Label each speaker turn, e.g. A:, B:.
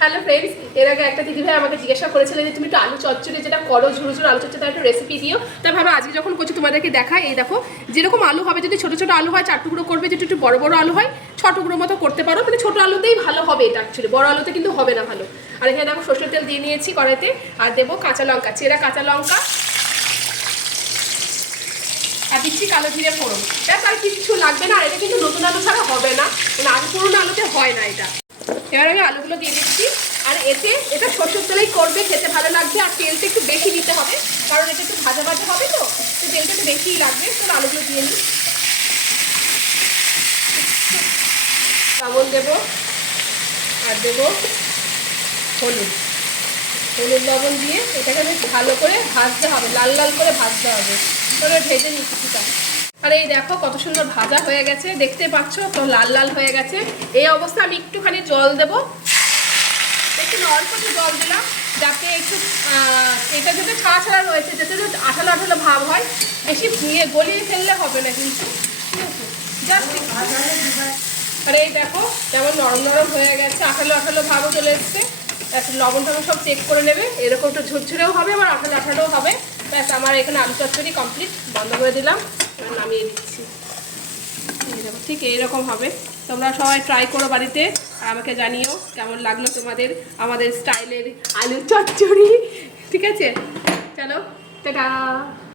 A: Hello friends এর আগে একটা দিদিভাই আমাকে জিজ্ঞাসা করেছিলেন যে তুমি একটু আলু চচ্চড়ি যেটা করো, ঝুরো ঝুরো আলু চচ্চড়ি তার একটা রেসিপি দিও। তাই ভাবো, আজকে যখন করছি তোমাদেরকে দেখাই, এই দেখো, যেরকম আলু হবে, যদি ছোটো ছোটো আলু হয়, চার টুকরো করবে, যদি একটু বড় বড় আলু হয়, ছ টুকরো মতো করতে পারো। তাহলে ছোটো আলুতেই ভালো হবে এটা অ্যাকচুয়ালি বড় আলুতে কিন্তু হবে না ভালো। আর এখানে দেখো সর্ষের তেল দিয়ে নিয়েছি কড়াইতে, আর দেবো কাঁচা লঙ্কা, চেরা কাঁচা লঙ্কা, আর দিচ্ছি কালো জিরে ফোড়ন। ব্যাস, আর কিছু লাগবে না, আর এটা কিন্তু নতুন আলু ছাড়া হবে না। মানে আলু পুরোনো আলুতে হয় না এটা। এবার আমি আলুগুলো দিয়ে দিচ্ছি। আর এতে এটা সর্ষের তেলেই করবে, খেতে ভালো লাগবে, আর তেলটা একটু বেশি দিতে হবে, কারণ এটা একটু ভাজা ভাজা হবে তো তো তেলটা একটু বেশিই লাগবে। তো আলুগুলো দিয়ে নিই লবণ দেবো, আর দেবো হলুদ। হলুদ লবণ দিয়ে এটাকে বেশ ভালো করে ভাজতে হবে, লাল লাল করে ভাজতে হবে। তবে ভেজে নিই কিছুটা। আর এই দেখো কত সুন্দর ভাজা হয়ে গেছে, দেখতে পাচ্ছ তো লাল লাল হয়ে গেছে। এই অবস্থা আমি একটুখানি জল দেবো। একটু অল্প একটু জল দিলাম, যাতে একটু এটা যাতে ছাড়া ছাড়া রয়েছে যাতে একটু আঠালো আঠালো ভাব হয়, বেশি ইয়ে গলিয়ে ফেললে হবে না কিন্তু। আর এই দেখো যেমন নরম নরম হয়ে গেছে, আঠালো আঠালো ভাবও চলে এসছে। ব্যাস, লবণ টবণ সব চেক করে নেবে, এরকম একটু ঝুরঝুরেও হবে, আবার আঠালো আঠালোও হবে। ব্যাস, আমার এখানে আলু চচ্চড়ি কমপ্লিট বন্ধ করে দিলাম। নামিয়ে দিচ্ছি ঠিক এইরকম হবে। তোমরা সবাই ট্রাই করো বাড়িতে আর আমাকে জানিও কেমন লাগল তোমাদের, আমাদের স্টাইলের আলু চচ্চড়ি। ঠিক আছে? চলো, টাটা।